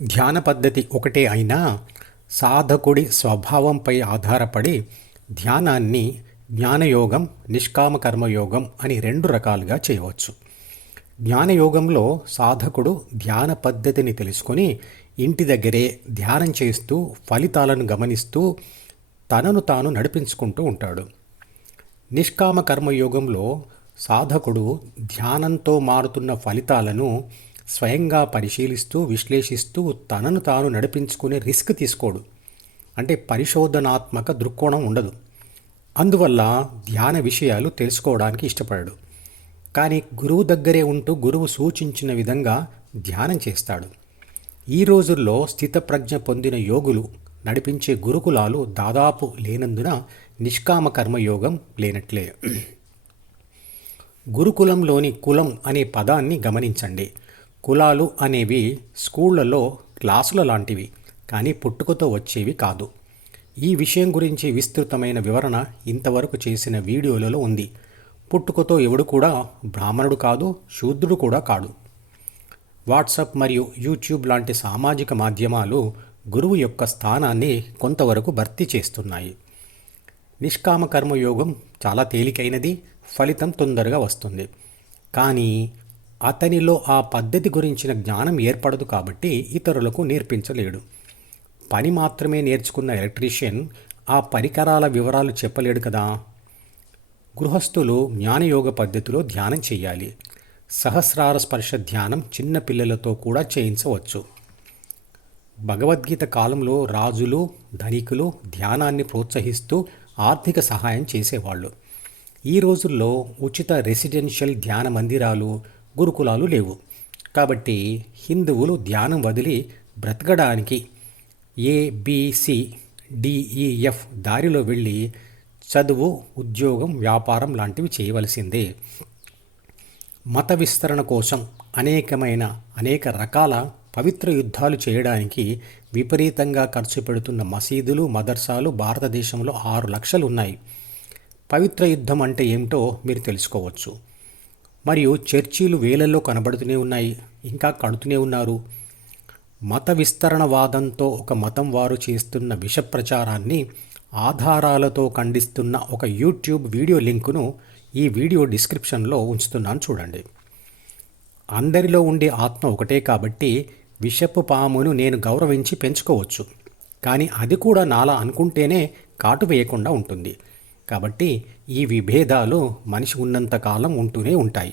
ధ్యాన పద్ధతి ఒకటే అయినా సాధకుడి స్వభావంపై ఆధారపడి ధ్యానాన్ని జ్ఞానయోగం, నిష్కామ కర్మయోగం అని రెండు రకాలుగా చేయవచ్చు. జ్ఞానయోగంలో సాధకుడు ధ్యాన పద్ధతిని తెలుసుకొని ఇంటి దగ్గరే ధ్యానం చేస్తూ ఫలితాలను గమనిస్తూ తనను తాను నడిపించుకుంటూ ఉంటాడు. నిష్కామ కర్మయోగంలో సాధకుడు ధ్యానంతో మారుతున్న ఫలితాలను స్వయంగా పరిశీలిస్తూ విశ్లేషిస్తూ తనను తాను నడిపించుకునే రిస్క్ తీసుకోడు. అంటే పరిశోధనాత్మక దృక్కోణం ఉండదు. అందువల్ల ధ్యాన విషయాలు తెలుసుకోవడానికి ఇష్టపడడు. కానీ గురువు దగ్గరే ఉంటూ గురువు సూచించిన విధంగా ధ్యానం చేస్తాడు. ఈ రోజుల్లో స్థితప్రజ్ఞ పొందిన యోగులు నడిపించే గురుకులాలు దాదాపు లేనందున నిష్కామ కర్మయోగం లేనట్లే. గురుకులంలోని కులం అనే పదాన్ని గమనించండి. కులాలు అనేవి స్కూళ్లలో క్లాసుల లాంటివి, కానీ పుట్టుకతో వచ్చేవి కాదు. ఈ విషయం గురించి విస్తృతమైన వివరణ ఇంతవరకు చేసిన వీడియోలలో ఉంది. పుట్టుకతో ఎవడు కూడా బ్రాహ్మణుడు కాదు, శూద్రుడు కూడా కాడు. వాట్సాప్ మరియు యూట్యూబ్ లాంటి సామాజిక మాధ్యమాలు గురువు యొక్క స్థానాన్ని కొంతవరకు భర్తీ చేస్తున్నాయి. నిష్కామ కర్మయోగం చాలా తేలికైనది, ఫలితం తొందరగా వస్తుంది. కానీ అతనిలో ఆ పద్ధతి గురించిన జ్ఞానం ఏర్పడదు కాబట్టి ఇతరులకు నేర్పించలేడు. పని మాత్రమే నేర్చుకున్న ఎలక్ట్రీషియన్ ఆ పరికరాల వివరాలు చెప్పలేడు కదా. గృహస్థులు జ్ఞానయోగ పద్ధతిలో ధ్యానం చేయాలి. సహస్రార స్పర్శ ధ్యానం చిన్న పిల్లలతో కూడా చేయించవచ్చు. భగవద్గీత కాలంలో రాజులు, ధనికులు ధ్యానాన్ని ప్రోత్సహిస్తూ ఆర్థిక సహాయం చేసేవాళ్ళు. ఈ రోజుల్లో ఉచిత రెసిడెన్షియల్ ధ్యాన మందిరాలు, గురుకులాలు లేవు. కాబట్టి హిందువులు ధ్యానం వదిలి బ్రతకడానికి ABCDEF దారిలో వెళ్ళి చదువు, ఉద్యోగం, వ్యాపారం లాంటివి చేయవలసిందే. మత విస్తరణ కోసం అనేక రకాల పవిత్ర యుద్ధాలు చేయడానికి విపరీతంగా ఖర్చు పెడుతున్న మసీదులు, మదర్సాలు భారతదేశంలో 6 లక్షలు ఉన్నాయి. పవిత్ర యుద్ధం అంటే ఏమిటో మీరు తెలుసుకోవచ్చు. మరియు చర్చీలు వేలల్లో కనబడుతూనే ఉన్నాయి, ఇంకా కడుతూనే ఉన్నారు. మత విస్తరణవాదంతో ఒక మతం వారు చేస్తున్న విష ప్రచారాన్ని ఆధారాలతో ఖండిస్తున్న ఒక యూట్యూబ్ వీడియో లింకును ఈ వీడియో డిస్క్రిప్షన్లో ఉంచుతున్నాను, చూడండి. అందరిలో ఉండే ఆత్మ ఒకటే కాబట్టి విషపు పామును నేను గౌరవించి పెంచుకోవచ్చు. కానీ అది కూడా నాలా అనుకుంటేనే కాటు వేయకుండా ఉంటుంది. కాబట్టి ఈ విభేదాలు మనిషి ఉన్నంతకాలం ఉంటూనే ఉంటాయి.